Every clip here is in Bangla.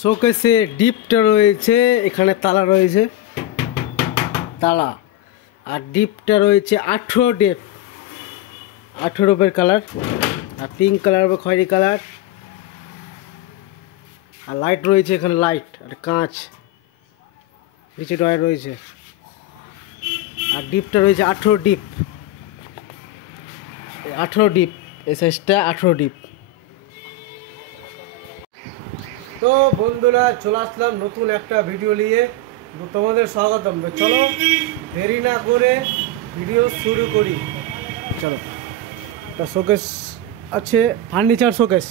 শোকেসে ডিপটা রয়েছে, এখানে তালা রয়েছে, তালা আর ডিপটা রয়েছে 18 ডিপ, 18 রুপের কালার আর পিঙ্ক কালার বা খয়েরি কালার। আর লাইট রয়েছে এখানে, লাইট আর কাঁচ নিচে ডয়ার রয়েছে। আর ডিপটা রয়েছে 18 ডিপ, 18 ডিপ, এই সাইজটা 18 ডিপ। তো বন্ধুরা চলে আসলাম নতুন একটা ভিডিও নিয়ে, তোমাদের স্বাগতম। চলো দেরি না করে ভিডিও শুরু করি। চলো, একটা শোকেস আছে, ফার্নিচার শোকেস।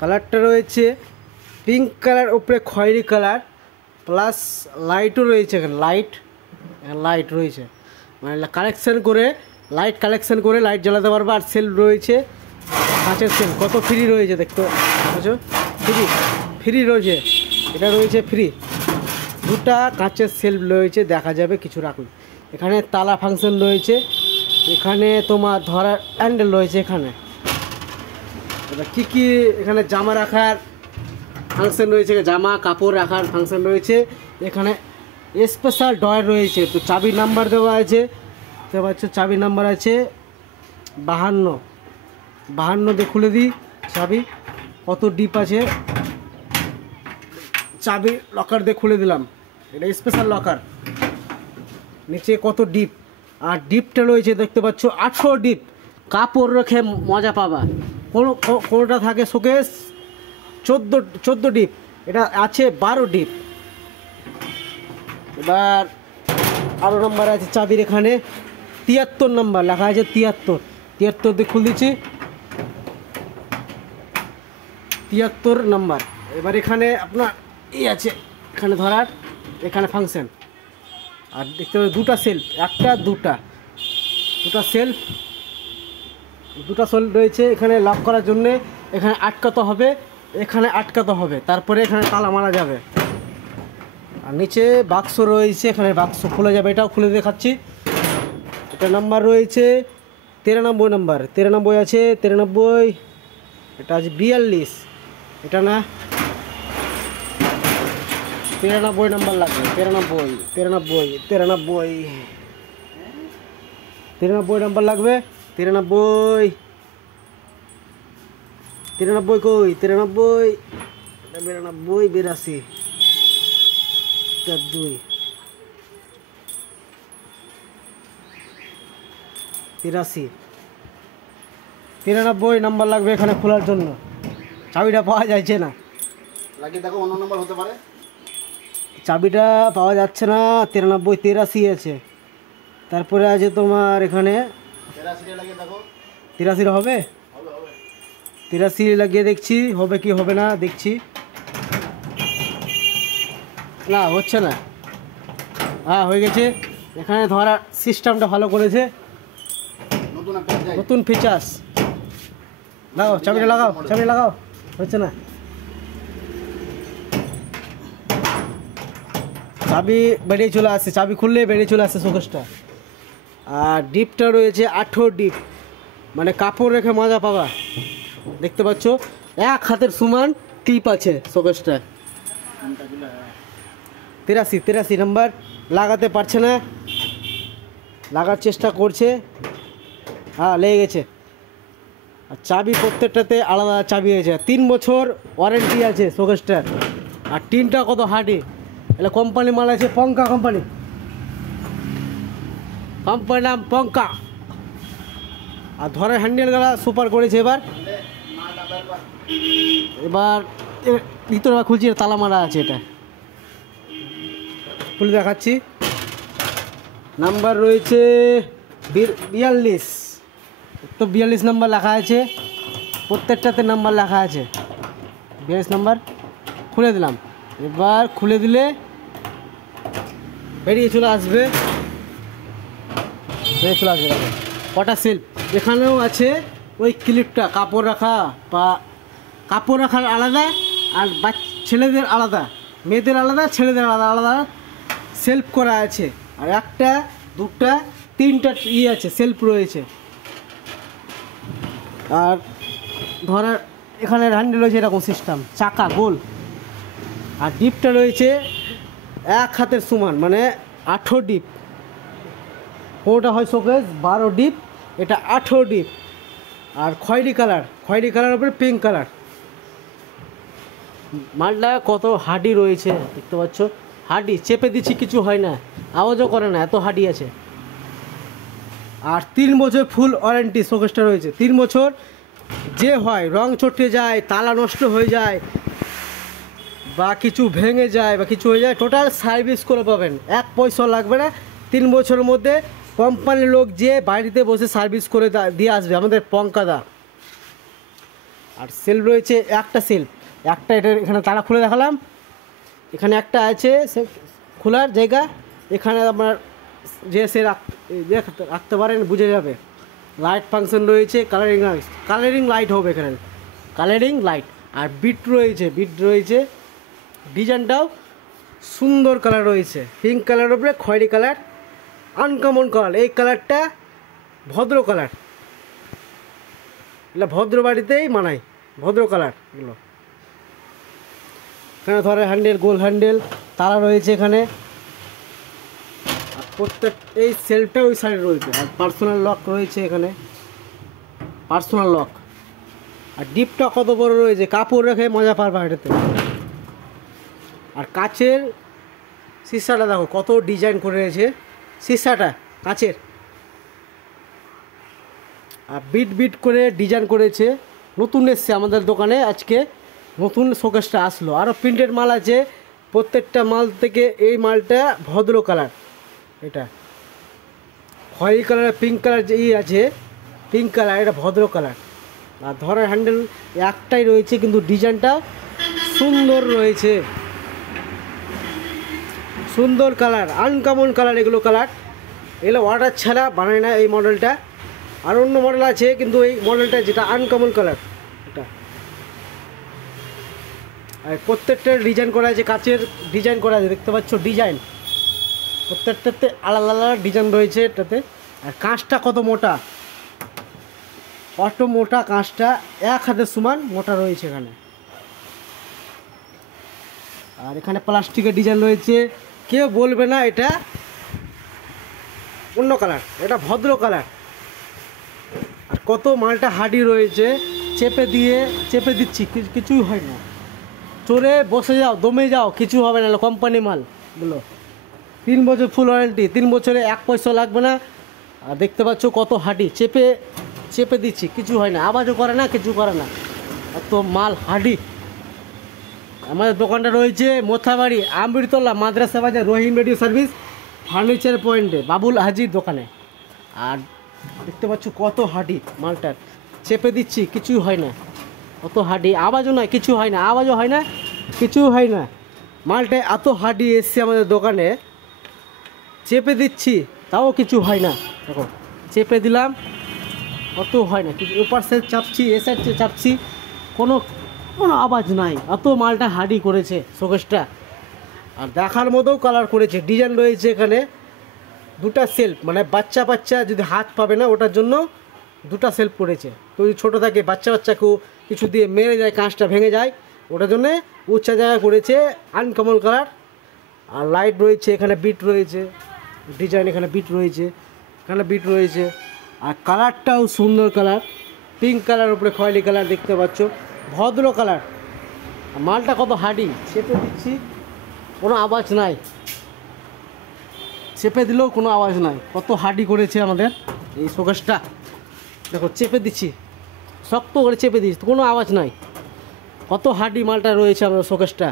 কালারটা রয়েছে পিঙ্ক কালার, উপরে খয়েরি কালার, প্লাস লাইটও রয়েছে এখানে, লাইট রয়েছে, মানে কালেকশন করে লাইট কালেকশন করে লাইট জ্বালাতে পারবে। আর সেলফ রয়েছে, কাঁচের সেলফ, কত ফ্রি রয়েছে দেখতে বুঝছো, ফ্রি রয়েছে, এটা রয়েছে ফ্রি। দুটা কাঁচের সেলফ রয়েছে, দেখা যাবে কিছু রাখুন। এখানে তালা ফাংশন রয়েছে, এখানে তোমার ধরার হ্যান্ডেল রয়েছে। এখানে কি এখানে জামা রাখার ফাংশন রয়েছে, জামা কাপড় রাখার ফাংশন রয়েছে। এখানে স্পেশাল ডয়ার রয়েছে, তো চাবি নাম্বার দেওয়া আছে, দেখতে পাচ্ছ চাবি নাম্বার আছে 52 দিয়ে খুলে দিই চাবি, কত ডিপ আছে, চাবি লকার দিয়ে খুলে দিলাম, এটা স্পেশাল লকার। নিচে কত ডিপ, আর ডিপটা রয়েছে দেখতে পাচ্ছ 18 ডিপ, কাপড় রেখে মজা পাবা। কোনোটা থাকে শোকেস 14 ডিপ, এটা আছে 12 ডিপ। এবার আরও নাম্বার আছে চাবির, এখানে 73 নাম্বার লেখা আছে, 73 দিয়ে খুলে দিচ্ছি, 73 নাম্বার। এবার এখানে আপনার আছে, এখানে ধরার, এখানে ফাংশন। আর দেখতে পাবেন দুটা সেলফ, দুটা সেলফ রয়েছে। এখানে লক করার জন্যে এখানে আটকাতে হবে, তারপরে এখানে তালা মারা যাবে। আর নিচে বাক্স রয়েছে, এখানে বাক্স খুলে যাবে, এটাও খুলে দেখাচ্ছি। এটা নাম্বার রয়েছে 93 নাম্বার, 93 আছে, 93, এটা আছে 42, এটা না 93 নাম্বার লাগবে, 93 নাম্বার লাগবে, 93 কই, 93, 82, 93 নাম্বার লাগবে এখানে খোলার জন্য। চাবিটা পাওয়া যাচ্ছে না, লাগিয়ে দেখো অন্য নাম্বার হতে পারে, চাবিটা পাওয়া যাচ্ছে না। 93, 83 আছে, তারপরে আছে তোমার এখানে 83 হবে, 83 লাগিয়ে দেখছি হবে কি হবে না, দেখছি না, হচ্ছে না। হ্যাঁ হয়ে গেছে। এখানে ধরার সিস্টেমটা ভালো করেছে, নতুন ফিচার্স। লাগাও চাবিটা, লাগাও, হচ্ছে না। চাবি বেরিয়ে চলে আসছে, চাবি খুললে বেরিয়ে চলে আসছে শোকেসটা। আর ডিপটা রয়েছে 18 ডিপ, মানে কাপড় রেখে মজা পাবা। দেখতে পাচ্ছ এক হাতের সমান টিপ আছে শোকেসটা। 83 নাম্বার লাগাতে পারছে না, লাগার চেষ্টা করছে, হ্যাঁ লেগে গেছে। আর চাবি প্রত্যেকটাতে আলাদা চাবি হয়েছে, 3 বছর ওয়ারেন্টি আছে শোকেসটার। আর টিনটা কত হার্ডি, এটা কোম্পানি মাল আছে, পঙ্কা কোম্পানি নাম পঙ্কা। আর ধরার হ্যান্ডেলগুলা সুপার করেছে। এবার ভিতরে খুলছি, তালা মারা আছে, এটা খুলে দেখাচ্ছি। নাম্বার রয়েছে 42, তো 42 নাম্বার লেখা আছে, প্রত্যেকটাতে নাম্বার লেখা আছে 42 নাম্বার। খুলে দিলাম, এবার খুলে দিলে বেরিয়ে চলে আসবে, কটা সেলফ। এখানেও আছে ওই ক্লিপটা, কাপড় রাখার আলাদা, আর ছেলেদের আলাদা, মেয়েদের আলাদা, ছেলেদের আলাদা সেলফ করা আছে। আর 1, 2, 3 আছে, সেলফ রয়েছে। আর ধরার এখানে হ্যান্ডেল রয়েছে, এরকম সিস্টেম, চাকা গোল, আর ডিপটা রয়েছে এক হাতের সমান, মানে 18 ডিপ। ওটা হয় শোকেস 12 ডিপ, এটা 18 ডিপ। আর খয়েরি কালার উপরে পিঙ্ক কালার। মালটা কত হাডি রয়েছে দেখতে পাচ্ছ, হাডি চেপে দিচ্ছি কিছু হয় না, আওয়াজও করে না, এত হাডি আছে। আর 3 বছর ফুল ওয়ারেন্টি শোকেসটা রয়েছে। 3 বছর যে হয়, রং চটে যায়, তালা নষ্ট হয়ে যায়, বা কিছু ভেঙে যায় বা কিছু হয়ে যায়, টোটাল সার্ভিস করে পাবেন, 1 পয়সা লাগবে না। 3 বছরের মধ্যে কোম্পানির লোক যে বাড়িতে বসে সার্ভিস করে দিয়ে আসবে, আমাদের পঙ্কাদা। আর সেলফ রয়েছে একটা সেলফ, একটা এটা এখানে তালা খুলে দেখালাম, এখানে একটা আছে সে খোলার জায়গা, এখানে আপনার যে সে রাখতে পারেন, বুঝে যাবে। লাইট ফাংশন রয়েছে, কালারিং লাইট হবে এখানে, কালারিং লাইট। আর বিট রয়েছে, ডিজাইনটাও সুন্দর কালার রয়েছে, পিঙ্ক কালারের উপরে খয়েরি কালার, আনকমন কালার। এই কালারটা ভদ্র কালার, এগুলো ভদ্র বাড়িতেই মানায়, ভদ্র কালার এগুলো। এখানে ধরে হ্যান্ডেল, গোল হ্যান্ডেল, তারা রয়েছে এখানে। আর প্রত্যেক এই সেলফটা ওই সাইডে রয়েছে। আর পার্সোনাল লক রয়েছে এখানে, পার্সোনাল লক। আর ডিপটা কত বড় রয়েছে, কাপড় রেখে মজা পারবা এটাতে। আর কাচের সিসাটা দেখো কত ডিজাইন করে রয়েছে, সিসাটা কাচের। আর বিট করে ডিজাইন করেছে, নতুন এসছে আমাদের দোকানে আজকে, নতুন শোকেসটা আসলো। আরও প্রিন্টেড মাল আছে, প্রত্যেকটা মাল থেকে এই মালটা ভদ্র কালার। এটা খয়েরি কালার, পিঙ্ক কালার যে আছে, পিঙ্ক কালার, এটা ভদ্র কালার। আর ধরার হ্যান্ডেল একটাই রয়েছে, কিন্তু ডিজাইনটা সুন্দর রয়েছে, সুন্দর কালার, আনকমন কালার। এগুলো অর্ডার ছাড়া বানায় না এই মডেলটা। আর অন্য মডেল আছে, কিন্তু এই মডেলটা যেটা আনকমন কালার এটা। আর প্রত্যেকটা ডিজাইন করা আছে, কাচের ডিজাইন করা আছে, দেখতে পাচ্ছ ডিজাইন প্রত্যেকটাতে আলাদা আলাদা ডিজাইন রয়েছে এটাতে। আর কাঁচটা কত মোটা, কত মোটা কাঁচটা, 1 হাতের সমান মোটা রয়েছে এখানে। আর এখানে প্লাস্টিকের ডিজাইন রয়েছে, কেউ বলবে না এটা অন্য কালার, এটা ভদ্র কালার। আর কত মালটা হাডি রয়েছে, চেপে দিচ্ছি কিছুই হয় না, চড়ে বসে যাও, দমে যাও, কিছু হবে না, কোম্পানি মালগুলো। 3 বছর ফুল ওয়ারেন্টি, 3 বছরে 1 পয়সা লাগবে না। আর দেখতে পাচ্ছ কত হাডি, চেপে দিচ্ছি কিছু হয় না, আওয়াজও করে না, কিছু করে না, এত মাল হাডি। আমাদের দোকানটা রয়েছে মোথাবাড়ি, আমৃতলা, মাদ্রাসা বাজার, রহিম রেডিও সার্ভিস, ফার্নিচার পয়েন্টে, বাবুল হাজির দোকানে। আর দেখতে পাচ্ছ কত হাডি মালটার, চেপে দিচ্ছি কিছুই হয় না, অত হাডি, আওয়াজও নয়, কিছু হয় না, আওয়াজও হয় না, কিছু হয় না। মালটা এত হাডি এসছে আমাদের দোকানে, চেপে দিচ্ছি তাও কিছু হয় না। দেখো চেপে দিলাম, অত হয় না, কিছু ওপার সাইড চাপছি, এ সাইড চাপছি, কোনো আওয়াজ নাই, এত মালটা হাডি করেছে শোকেসটা। আর দেখার মতোও কালার করেছে, ডিজাইন রয়েছে এখানে। 2টা সেলফ, মানে বাচ্চা যদি হাত পাবে না, ওটার জন্য 2টা সেলফ করেছে। তো যদি ছোটো থাকে, বাচ্চাকেও কিছু দিয়ে মেরে যায়, কাঁচটা ভেঙে যায়, ওটার জন্যে উচ্চা জায়গা করেছে, আনকমন কালার। আর লাইট রয়েছে এখানে, বিট রয়েছে ডিজাইন, এখানে বিট রয়েছে, এখানে বিট রয়েছে। আর কালারটাও সুন্দর কালার, পিঙ্ক কালার উপরে খয়েরি কালার, দেখতে পাচ্ছ ভদ্র কালার। মালটা কত হাডি, চেপে দিচ্ছি কোনো আওয়াজ নাই, চেপে দিলেও কোনো আওয়াজ নাই, কত হাডি করেছে আমাদের এই শোকেসটা। দেখো চেপে দিচ্ছি, শক্ত করে চেপে দিচ্ছি, কোনো আওয়াজ নাই, কত হাডি মালটা রয়েছে আমাদের শোকেসটা।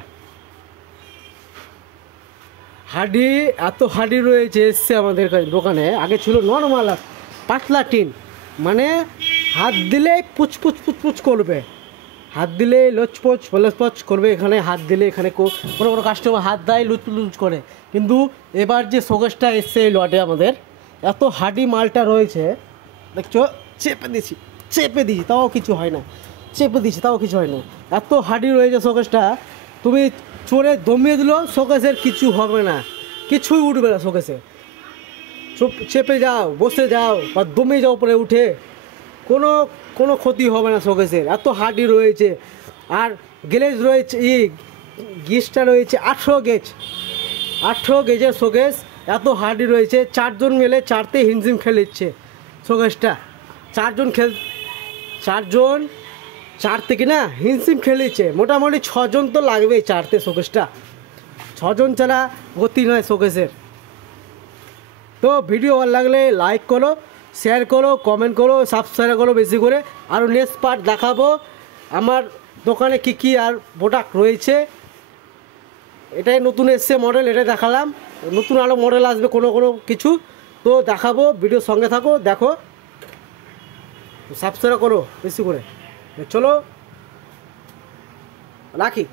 হাডি, এত হাডি রয়েছে এসছে আমাদের দোকানে। আগে ছিল নর্মাল পাতলা টিন, মানে হাত দিলে পুচ করবে, হাত দিলে লচপচ করবে, এখানে হাত দিলে এখানে কোনো কাস্টমার হাত দেয় লুচ করে। কিন্তু এবার যে শোকেসটা এসছে এই লটে আমাদের, এত হাডি মালটা রয়েছে, দেখছো চেপে দিচ্ছি তাও কিছু হয় না, চেপে দিচ্ছি তাও কিছু হয় না, এত হাডি রয়েছে শোকেসটা। তুমি চড়ে দমিয়ে দিল, শোকেসের কিছু হবে না, কিছুই উঠবে না শোকেসে। চেপে যাও, বসে যাও বা দমে যাও উপরে উঠে, কোনো ক্ষতি হবে না শোকেসের, এত হাডি রয়েছে। আর গ্লেজ রয়েছে, গিজটা রয়েছে 18 গেজের শোকেস, এত হার্ডি রয়েছে। 4 জন মিলে 4তে হিমজিম খেলিচ্ছে শোকেসটা। 4 জন 4 থেকে না হিমজিম খেলিচ্ছে, মোটামুটি 6 জন তো লাগবেই 4তে শোকেসটা। 6 জন ছাড়া গতি নয় শোকেসের। তো ভিডিও ভালো লাগলে লাইক করো, শেয়ার করো, কমেন্ট করো, সাবস্ক্রাইব করো বেশি করে। আরও নেক্সট পার্ট দেখাবো আমার দোকানে কী আর প্রোডাক্ট রয়েছে। এটাই নতুন এসছে মডেল, এটাই দেখালাম। নতুন আরও মডেল আসবে কোনো কিছু, তো দেখাবো। ভিডিও সঙ্গে থাকো, দেখো, সাবস্ক্রাইব করো বেশি করে। চলো রাখি।